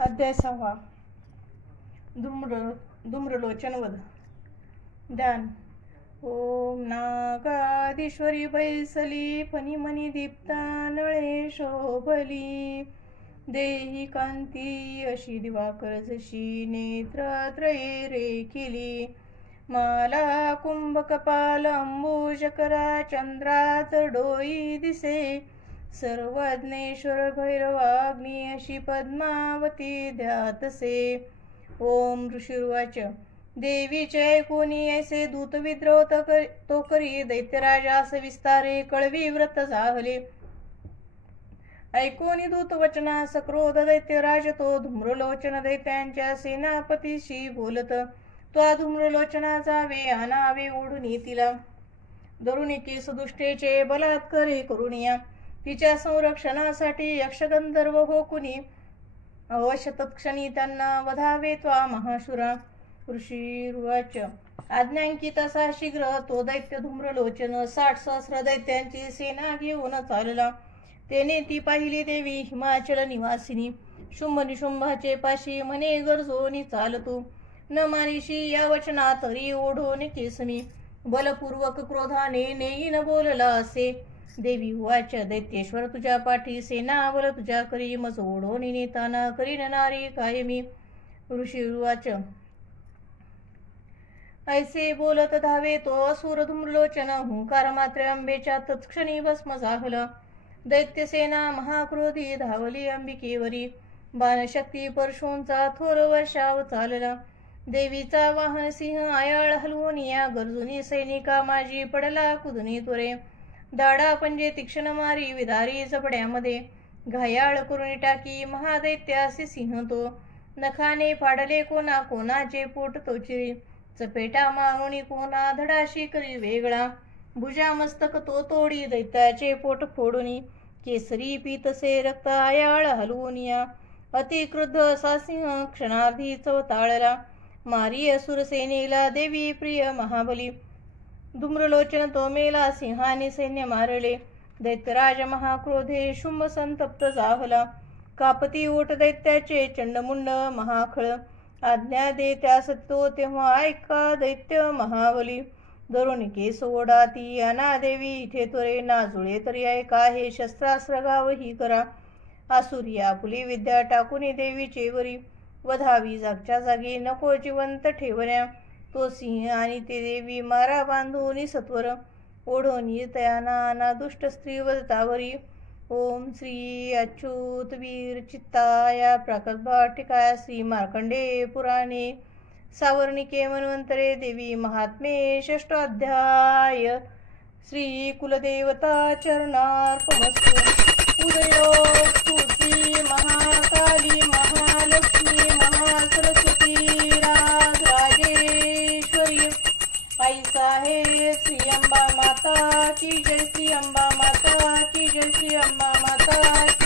अध्याय 6. धूम्रलोचनवध. ध्यान. ओम नागाधीश्वरी बैसली फणिमणी दीप्ता नळे शोभली देही कांती अशी दिवाकर जशी नेत्रत्रये रेखिली माला कुंभ कपाल अंबुज करा चंद्राच डोई दिसे सर्वज्ञेश्वर भैरवाग्नी अशी पद्मावती ध्यातसे. ओम ऋषिर्वाच. देवीचे ऐकोनी ऐसे दूत विद्रोह तो करी दैत्यराजास विस्तारे कळवी व्रत जाहले. ऐकोनी दूत वचनास क्रोध दैत्यराज तो धूम्रलोचन दैत्यांच्या सेनापतीशी बोलत. तो धूम्रलोचना जावे आणावे ओढून तिला धरुणिकी सदुष्टेचे बलात्कारी करुणिया तिच्या संरक्षणासाठी यक्षगंधर्व हो कुणी अवश्य तत्क्षणी त्यांना वधावे त्वा महाशुरा. ऋषिर्वाच. आज्ञांकित असा शीघ्र तो दैत्य धूम्रलोचन 60 सहस्र दैत्यांची सेना घेऊन चालला. तेने ती पाहिली देवी हिमाचल निवासिनी शुंभ निशुंभाचे पाशी म्हणे गरजोनी चालतो न मानिशी या वचना तरी ओढोने केसमी बलपूर्वक क्रोधाने नेईन बोलला असे. देवी उवाच. दैत्येश्वर तुझ्या पाठी सेना बल तुझ्या करी मज ओढोनी नेताना करीन नारी कायमी. ऋषिर्वाच. ऐसे बोलत धावे तो असुर धूम्रलोचन हुंकार मात्र अंबेच्या तत्क्षणी भस्म जाहला. दैत्यसेना महाक्रोधी धावली अंबिकेवरी बाणशक्ती परशूंचा थोर वर्षाव चालला. देवीचा वाहन सिंह आयाळ हलवून या गरजुनी सैनिका माझी पडला कुदनी त्वरे दाडा पंजे तीक्ष्ण मारी विदारी जबड्यामध्ये घायाळ करून टाकी महादैत्यासी सिंह तो नखाने फाडले कोणा कोणाचे पोट तो चिरी चपेटा मारुणी कोणा धडाशी करी वेगळा भुजा मस्तक तो तोडी दैत्याचे पोट फोडून केसरी पीतसे रक्त आयाळ हलवून या अतिक्रुद्ध असा सिंह क्षणार्धी चवताळला मारी असुर सेनेला देवी प्रिय महाबली. धूम्रलोचन तो मेला सिंहाने सैन्य मारले दैत्यराज महाक्रोधे शुंभ संतप्त जाहला. कापती ओट दैत्याचे चंडमुंड महाखळ आज्ञा दे त्यास तो तेव्हा ऐका दैत्य महाबली. धरुणिके सोडा ती अना देवी इथे त्वरे नाजुळे तरी ऐका हे शस्त्रास्त्र गावही करा. आसुरी आपुली विद्या टाकुनी देवीचे वरी वधावी जागच्या जागी नको जिवंत ठेवण्या. तो सिंह आणि ते देवी मारा बांधून सत्वर ओढोनी तयाना दुष्ट स्त्री वदतावरी. ओम श्री अच्युत वीर चित्ताया प्राकल्पाटिकाया श्री मार्कंडे पुराणे सावर्णिके मन्वंतरे देवी महात्मे 6ष्ठ अध्याय. श्री कुलदेवता चरणार्पणमस्तु. उदयोस्तु श्री महाकाली महालक्ष्मी महासरस्वती राजेश्वरी आई साहेब श्री अंबा माता की जय. श्री अंबा माता की जय. श्री अंबा माता की